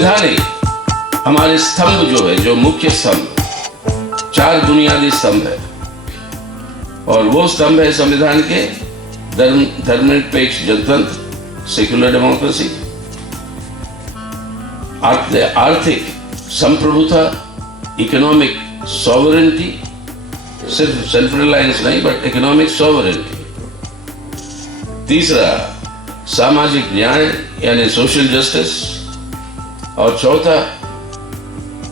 संवैधानिक हमारे स्तंभ जो है, जो मुख्य स्तंभ, 4 बुनियादी स्तंभ है, और वो स्तंभ है संविधान के धर्मनिरपेक्ष जनतंत्र, सेक्युलर डेमोक्रेसी, आर्थिक संप्रभुता, इकोनॉमिक सॉवरेनिटी, सिर्फ सेल्फ रिलायंस नहीं बट इकोनॉमिक सॉवरेनिटी। तीसरा सामाजिक न्याय यानी सोशल जस्टिस, और चौथा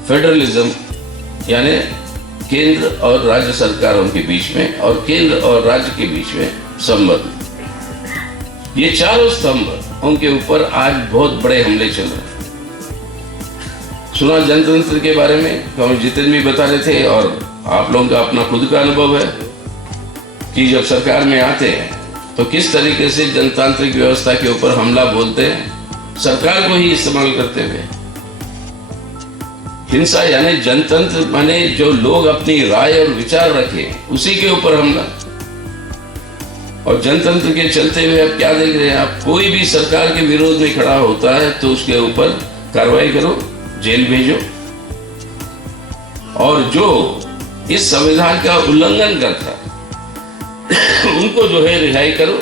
फेडरलिज्म यानी केंद्र और राज्य सरकारों के बीच में और केंद्र और राज्य के बीच में संबंध। ये चारों स्तंभ, उनके ऊपर आज बहुत बड़े हमले चल रहे हैं। सुना जनतंत्र के बारे में, हमें जितेंद्र भी बता रहे थे, और आप लोगों का अपना खुद का अनुभव है कि जब सरकार में आते हैं तो किस तरीके से जनतांत्रिक व्यवस्था के ऊपर हमला बोलते हैं, सरकार को ही इस्तेमाल करते हुए। हिंसा यानी जनतंत्र माने जो लोग अपनी राय और विचार रखें उसी के ऊपर हमला। और जनतंत्र के चलते हुए अब क्या देख रहे हैं आप, कोई भी सरकार के विरोध में खड़ा होता है तो उसके ऊपर कार्रवाई करो, जेल भेजो, और जो इस संविधान का उल्लंघन करता उनको जो है रिहाई करो,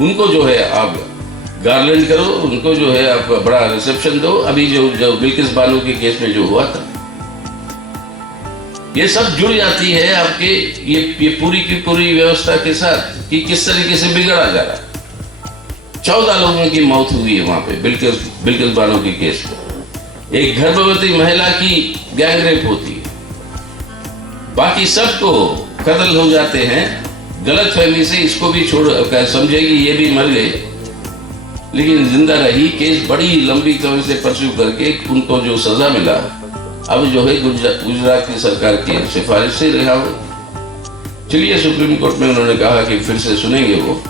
उनको जो है आप गार्लैंड करो, उनको जो है आप बड़ा रिसेप्शन दो। अभी जो बिल्किस बानो के केस में जो हुआ था, ये सब जुड़ जाती है आपके ये पूरी की पूरी व्यवस्था के साथ कि किस तरीके से बिगड़ा जा रहा है। 14 लोगों की मौत हुई है वहां पे बिल्किस बानो के केस में। एक गर्भवती महिला की गैंगरेप होती है, बाकी सबको कत्ल हो जाते हैं गलतफहमी से। इसको भी छोड़ समझे कि ये भी मर गए, लेकिन जिंदा रही। केस बड़ी लंबी तरह से परस्यू करके उनको जो सजा मिला, अब जो है गुजरात की सरकार की सिफारिश से रिहा हो। चलिए, सुप्रीम कोर्ट में उन्होंने कहा कि फिर से सुनेंगे वो,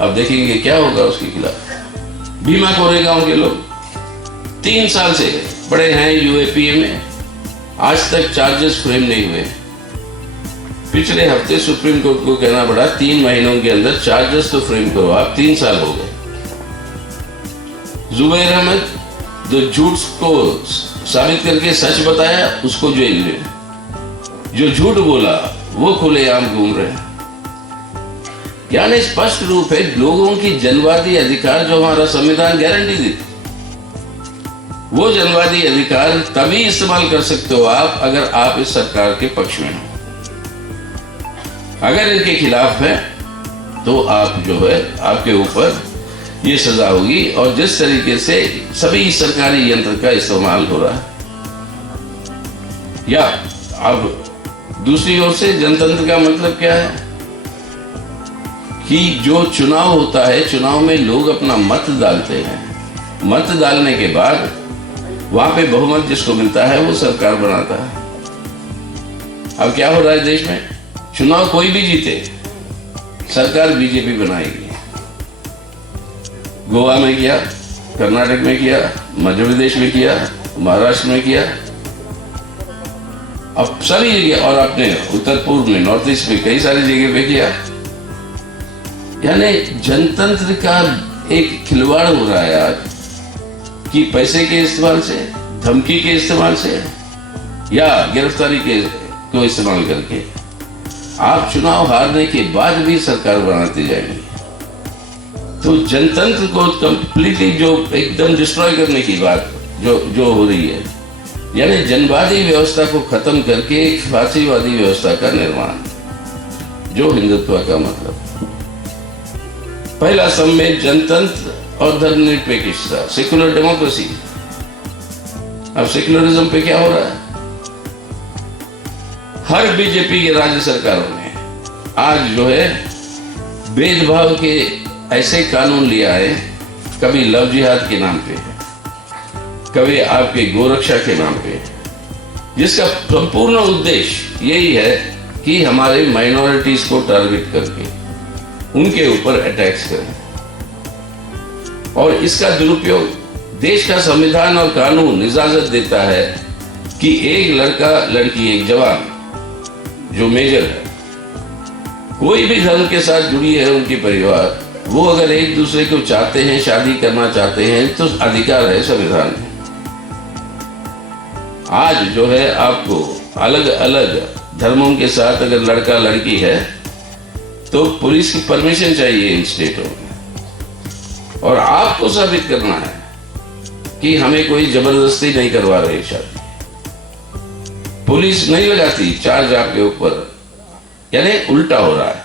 अब देखेंगे क्या होगा उसके खिलाफ। भीमा कोरेगांव के लोग 3 साल से पड़े हैं यूएपीए में, आज तक चार्जेस फ्रेम नहीं हुए। पिछले हफ्ते सुप्रीम कोर्ट को कहना पड़ा 3 महीनों के अंदर चार्जेस तो फ्रेम करो, आप 3 साल हो गए। जुबैर अहमद जो झूठ को साबित करके सच बताया उसको जेल में, जो झूठ बोला वो खुलेआम घूम रहे हैं। यानी स्पष्ट रूप है लोगों की जनवादी अधिकार जो हमारा संविधान गारंटी देती, वो जनवादी अधिकार तभी इस्तेमाल कर सकते हो आप अगर आप इस सरकार के पक्ष में हो। अगर इनके खिलाफ है तो आप जो है आपके ऊपर ये सजा होगी। और जिस तरीके से सभी सरकारी यंत्र का इस्तेमाल हो रहा है, या अब दूसरी ओर से जनतंत्र का मतलब क्या है कि जो चुनाव होता है, चुनाव में लोग अपना मत डालते हैं। मत डालने के बाद वहां पे बहुमत जिसको मिलता है वो सरकार बनाता है। अब क्या हो रहा है देश में, चुनाव कोई भी जीते, सरकार बीजेपी बनाएगी। गोवा में किया, कर्नाटक में किया, मध्य प्रदेश में किया, महाराष्ट्र में किया, अब सभी जगह, और अपने उत्तर पूर्व में, नॉर्थ ईस्ट में कई सारी जगह पे किया। यानी जनतंत्र का एक खिलवाड़ हो रहा है आज कि पैसे के इस्तेमाल से, धमकी के इस्तेमाल से, या गिरफ्तारी को इस्तेमाल करके आप चुनाव हारने के बाद भी सरकार बनाते जाएंगे। तो जनतंत्र को कंप्लीटली जो एकदम डिस्ट्रॉय करने की बात जो हो रही है, यानी जनवादी व्यवस्था को खत्म करके एक फासीवादी व्यवस्था का निर्माण, जो हिंदुत्व का मतलब। पहला स्तंभ में जनतंत्र और धर्मनिरपेक्षता, सेक्युलर डेमोक्रेसी। अब सेक्युलरिज्म पे क्या हो रहा है, हर बीजेपी की राज्य सरकारों ने आज जो है भेदभाव के ऐसे कानून लिया है, कभी लव जिहाद के नाम पे, कभी आपके गोरक्षा के नाम पे, जिसका संपूर्ण उद्देश्य यही है कि हमारे माइनॉरिटीज को टारगेट करके उनके ऊपर अटैक्स करें। और इसका दुरुपयोग देश का संविधान और कानून इजाजत देता है कि एक लड़का लड़की, एक जवान जो मेजर है, कोई भी धर्म के साथ जुड़ी है उनकी परिवार, वो अगर एक दूसरे को चाहते हैं, शादी करना चाहते हैं, तो अधिकार है संविधान में। आज जो है आपको अलग अलग धर्मों के साथ अगर लड़का लड़की है तो पुलिस की परमिशन चाहिए इन स्टेटों में, और आपको साबित करना है कि हमें कोई जबरदस्ती नहीं करवा रही शादी। पुलिस नहीं लगाती चार्ज आपके ऊपर, यानी उल्टा हो रहा है।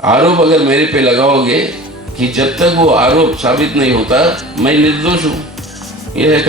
आरोप अगर मेरे पे लगाओगे कि जब तक वो आरोप साबित नहीं होता मैं निर्दोष हूं, यह है